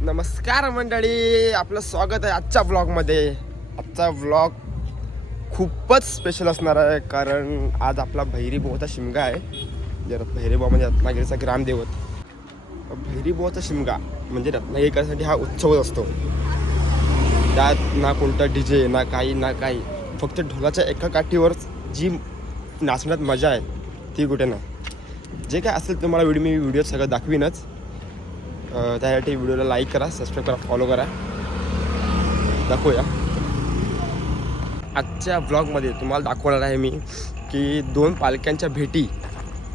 नमस्कार मंडळी आपलं स्वागत आहे आजच्या व्लॉगमध्ये आजचा व्लॉग खूपच स्पेशल असणार आहे कारण आज आपला भैरीबोचा शिमगा आहे. जे भैरीबा म्हणजे रत्नागिरीचा ग्रामदेवत भैरीबोचा शिमगा म्हणजे रत्नागिरीकरांसाठी हा उत्सवच असतो. त्यात ना कोणता डीजे ना काही ना काही. फक्त ढोलाच्या एका काठीवर जी नाचण्यात मजा आहे ती कुठे नाही. जे काय असेल तुम्हाला व्हिडिओ मी व्हिडिओ सगळं दाखवीनच. त्यासाठी व्हिडिओला लाईक करा सबस्क्राईब करा फॉलो करा. दाखवूया. आजच्या ब्लॉगमध्ये तुम्हाला दाखवणार आहे मी की दोन पालक्यांच्या भेटी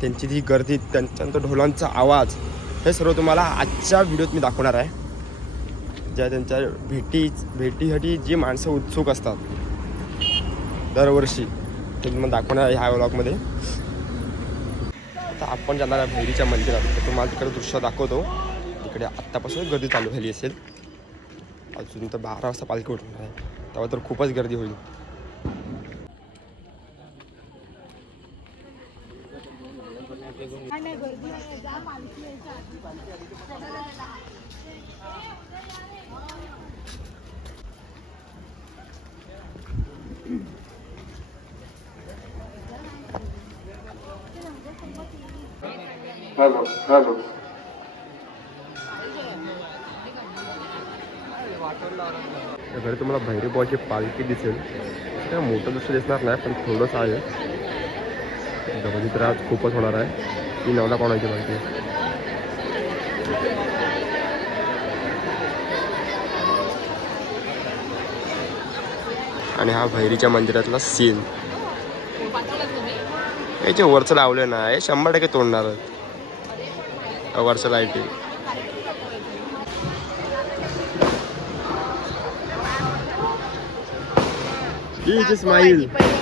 त्यांची ती गर्दी त्यांच्यानंतर ढोलांचा आवाज हे सर्व तुम्हाला आजच्या व्हिडिओत मी दाखवणार आहे. ज्या त्यांच्या भेटी भेटीसाठी जी माणसं उत्सुक असतात दरवर्षी ते तुम्हाला दाखवणार आहे ह्या ब्लॉगमध्ये आता आपण जाणार आहे भैरीच्या मंदिरात. तर तुम्हाला तिकडे दृश्य दाखवतो. इकडे आत्तापासून गर्दी चालू झाली असेल. अजून तर बारा वाजता पालखी उठणार आहे. तेव्हा तर खूपच गर्दी होईल. हॅलो हॅलो बाहेर तुम्हाला भैरीबाची पालखी दिसेल काय मोठं दृश्य दिसणार नाही पण थोडंसं आहे. गर्दी तर आज खूपच होणार आहे. ती नवला पाहुण्याची पालखी? आणि हा भैरीच्या मंदिरातला सीन याचे वरचं लावलं ना हे शंभर टक्के तोडणार वरचं लाईटिंग you just smiled.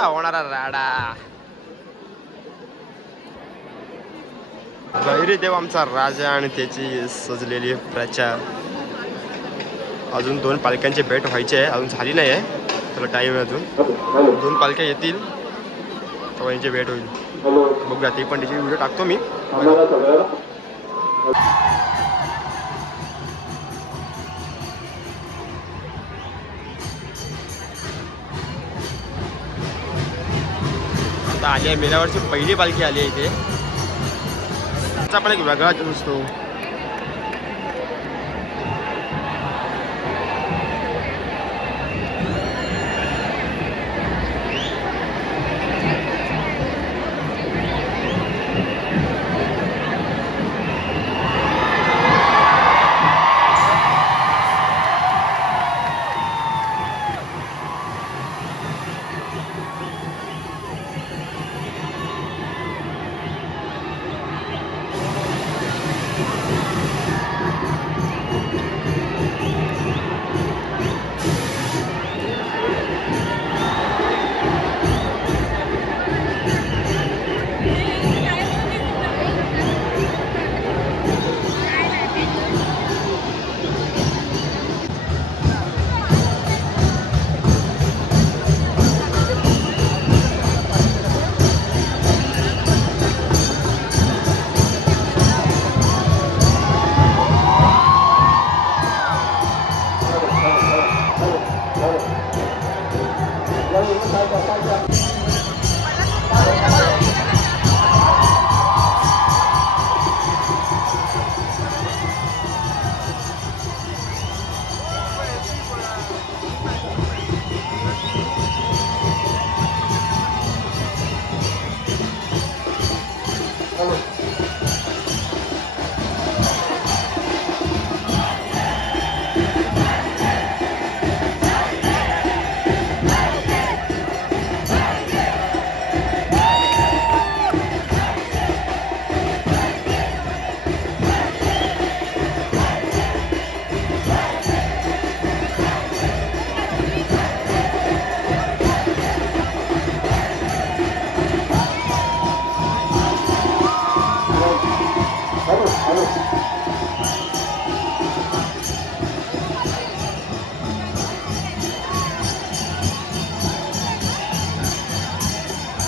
आता होणारा राडा. गैरी देव आमचा राजा आणि त्याची सजलेली प्रचार. अजून दोन पालख्यांची भेट व्हायची आहे. अजून झाली नाही आहे. त्याला टाईम आहे अजून. दोन पालख्या येतील. तेव्हा यांची भेट होईल. बघूया ती पण त्याची व्हिडिओ टाकतो मी. आता आली आहे. मेल्यावरची पहिली पालखी आली आहे इथे. त्याचा पण एक वेगळा जस असतो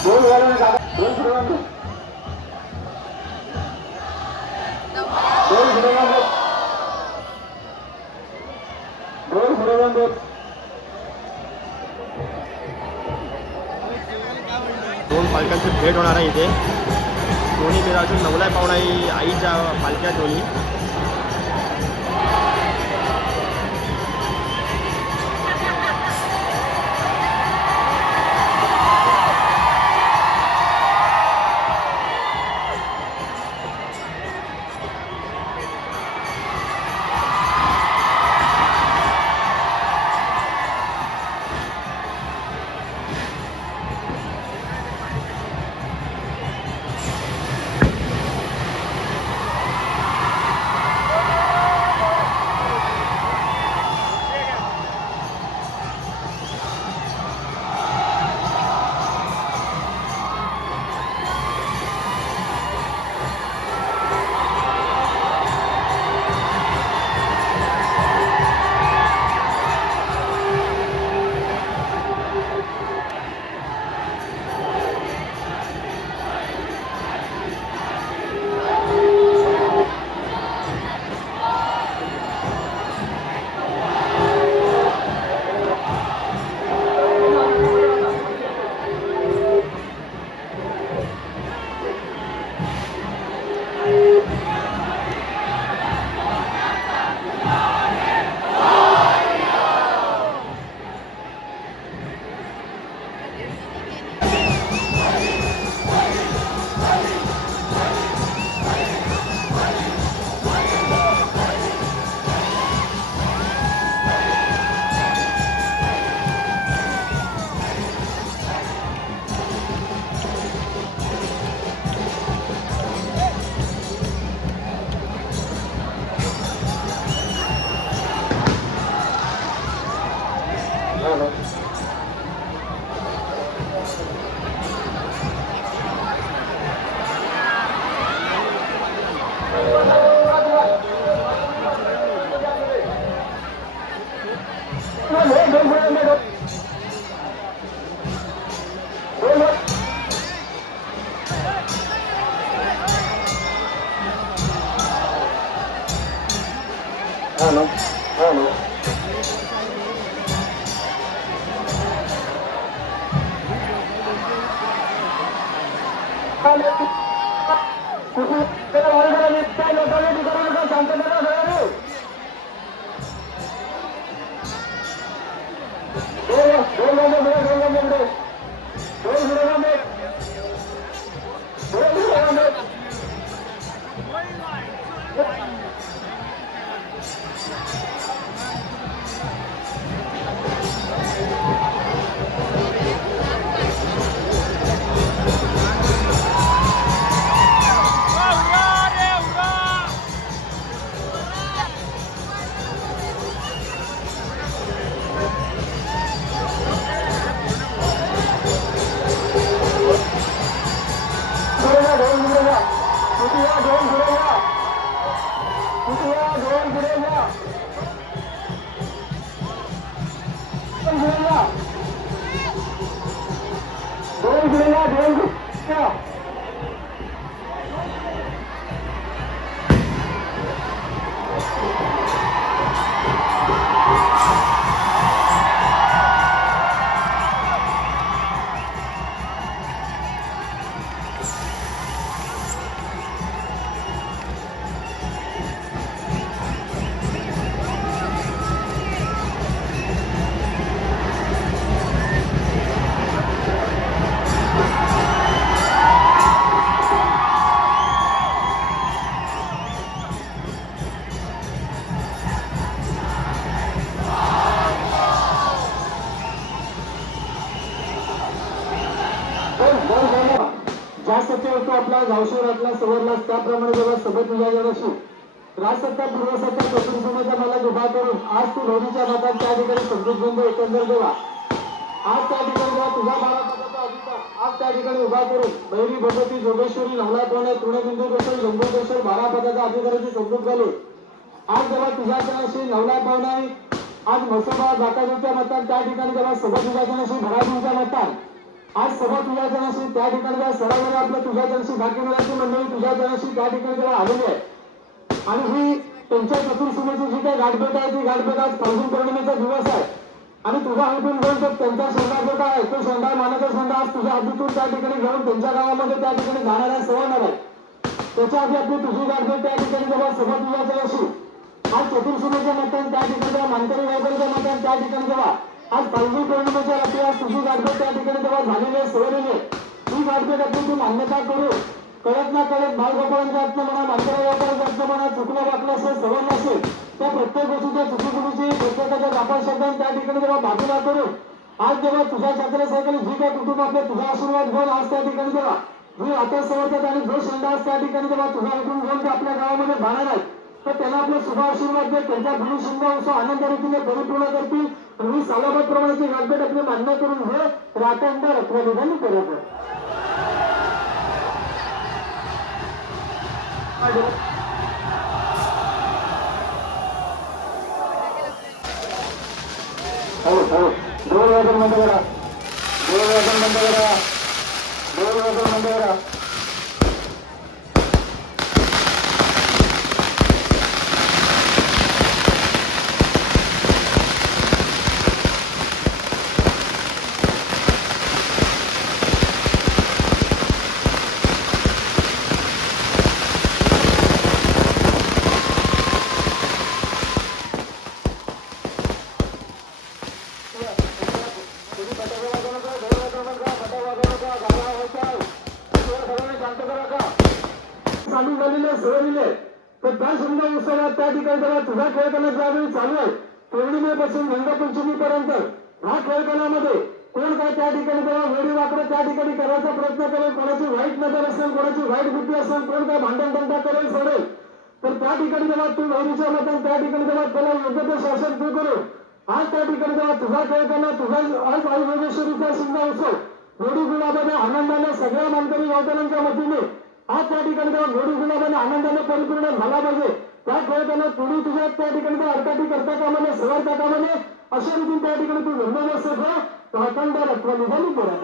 दोन वेळा दोन दोन फिरवून दोन दोन भेट होणार आहे इथे. दोन्ही मिराजून नवलाय पाहुणाई आईच्या पालख्या दोन्ही दोन ज्या सत्तेवर तो आपला गावशहरातला सवरला त्याप्रमाणे जेव्हा सोबत विजय अशी राजसत्ता पूर्वसत्ता चतुर्समाचा मला उभा करून आज तू लोणीच्या भातात त्या ठिकाणी समजूत बंधू एकंदर देवा. आज त्या ठिकाणी जेव्हा तुझा बाळापदाचा आज त्या ठिकाणी उभा करून बैरी भगवती जोगेश्वरी नवला कोणे तृणबिंदू गोष्ट लंबोदेश्वर बाळापदाचा अधिकाराची समजूत घालून. आज जेव्हा तुझ्या जनाशी नवला पावनाई आज म्हसोबा जाताच्या मतात त्या ठिकाणी जेव्हा सभा तुझ्या जनाशी भराजींच्या मतात आज सभा तुझ्या जनाशी त्या ठिकाणी सभामध्ये आपल्या तुझ्या जनाशी भाग्यमेळाची मंडळी तुझ्या जनाशी त्या ठिकाणी आलेली आहे. आणि ही त्यांच्या चतुर्सुमेची जी काही गाठभेट आहे ती गाठभेट आज फाल्गुन पौर्णिमेचा दिवस आहे. आणि तुझा हलटून घेऊन तर त्यांचा शेंडा जो काय आहे, तो शेंडा मानाचा शेंडा आज तुझ्या हद्दीतून त्या ठिकाणी घेऊन त्यांच्या गावामध्ये त्या ठिकाणी जाणाऱ्या सवणार आहे त्याच्या आधी आपली तुझी गाठभेट त्या ठिकाणी जेव्हा सभा तुझ्या जनाशी आज चतुर्सुमेच्या मतान त्या ठिकाणी जेव्हा मानकरी वैभवच्या मतान त्या ठिकाणी जेव्हा आज फाल्गुन पौर्णिमेच्या रात्री आज तुझी गाठभेट त्या ठिकाणी तेव्हा झालेली आहे सोडलेली आहे. ही गाठभेट आपली तू मान्यता करू? कळत ना कळत बालगोपाळांच्या आत्म म्हणा मानकरी व्यापाराच्या आत्म म्हणा चुकलं वाटलं असेल सवय नसेल त्या प्रत्येक गोष्टीच्या चुकीचुकीची प्रत्येकाच्या व्यापार शब्दांनी त्या ठिकाणी तेव्हा बाजूला करू? आज जेव्हा तुझ्या छात्रासारखे जी काय कुटुंब आपले तुझा आशीर्वाद घेऊन आज त्या ठिकाणी जेव्हा जी आता समर्थक आणि जो शेंडा आज त्या ठिकाणी जेव्हा तुझा ऐकून घेऊन ते आपल्या गावामध्ये भाणार आहेत तर त्यांना आपले शुभ आशीर्वाद देत त्यांच्या गुरु उत्सव आनंद रीतीने परिपूर्ण करतील सालाबाद प्रमाणाची गाठभेट आपली मान्य करून हे राखंड रत्ननिधन करत हो हो. दोन बंद करा दोन वाजून बंद करा दोन वाजून बंद करा चालू झालेले सवयीले तर त्या समजा उत्सवात त्या ठिकाणी त्याला तुझा खेळताना ज्यावेळी चालू आहे पौर्णिमेपासून रंगपंचमीपर्यंत हा खेळतानामध्ये कोण काय त्या ठिकाणी त्याला वेळी वाकडं त्या ठिकाणी करायचा प्रयत्न करेल कोणाची वाईट नजर असेल कोणाची वाईट बुद्धी असेल कोण काय भांडण तंटा करेल सोडेल. तर त्या ठिकाणी त्याला तू वैरीच्या मतान त्या ठिकाणी त्याला त्याला योग्य ते शासन तू करू. आज त्या ठिकाणी जेव्हा तुझा खेळताना तुझा आज आई सुद्धा उत्सव. गोडी गुलाबाने आनंदाने सगळ्या मानकरी गावकऱ्यांच्या वतीने आज त्या ठिकाणी जेव्हा गोडी गुलाबाने आनंदाने परिपूर्ण झाला पाहिजे त्या खेळताना तुम्ही तुझ्या त्या ठिकाणी त्या करता कामाने सवरता कामा अशा रीतीने त्या ठिकाणी तू निर्णय असेल तर अखंड निघाली करत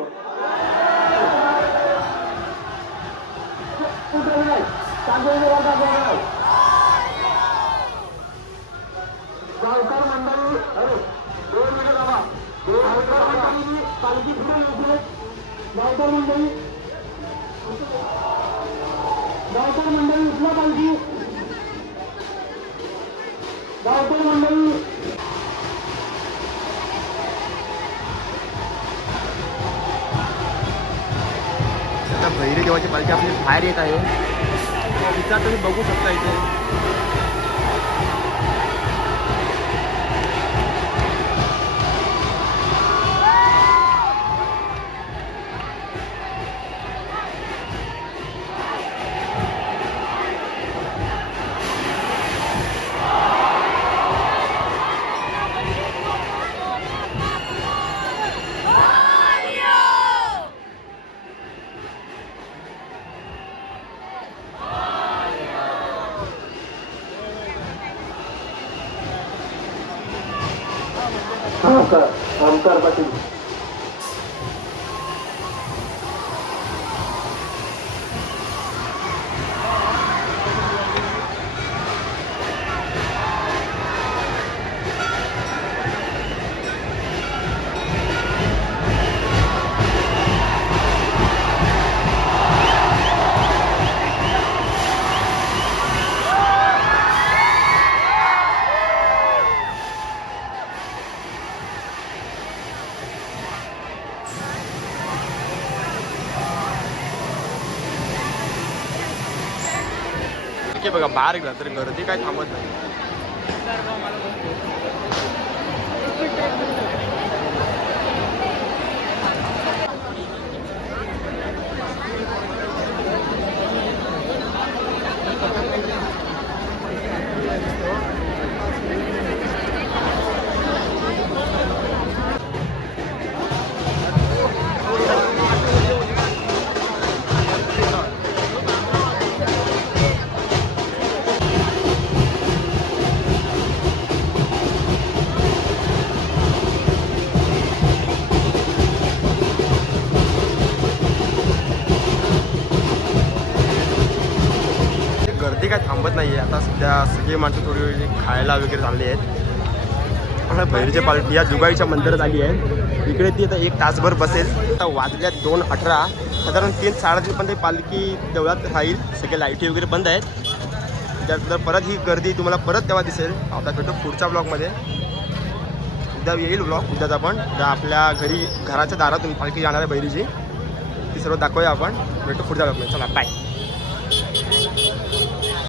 गावकर मंडळी अरे गावकर मंडळी पालखी गावकर मंडळी पालखी गावकरी मंडळी भैरी देवाची पालखी आपली बाहेर येत आहे. तिचा तुम्ही बघू शकता इथे. बाहेर गेला तरी गर्दी काय थांबत नाही. गर्दी काय थांबत नाही आहे आता सध्या सगळी माणसं थोडी खायला वगैरे चालली आहेत. आणि भैरीच्या पालखी या जुगाईच्या मंदिरात आली आहे इकडे ती आता एक तासभर बसेल. आता वाजल्या दोन अठरा. साधारण तीन साडेतीनपर्यंत ही पालखी देवळात राहील. सगळे लाईटी वगैरे बंद आहेत. त्यानंतर परत ही गर्दी तुम्हाला परत तेव्हा दिसेल. आता भेटू पुढच्या ब्लॉगमध्ये. उद्या येईल ब्लॉग उद्याच आपण. त्या आपल्या घरी घराच्या दारातून पालखी जाणार आहे बहिरीची ती सर्व दाखवूया आपण. भेटू पुढच्या ब्लॉगमध्ये. चला बाय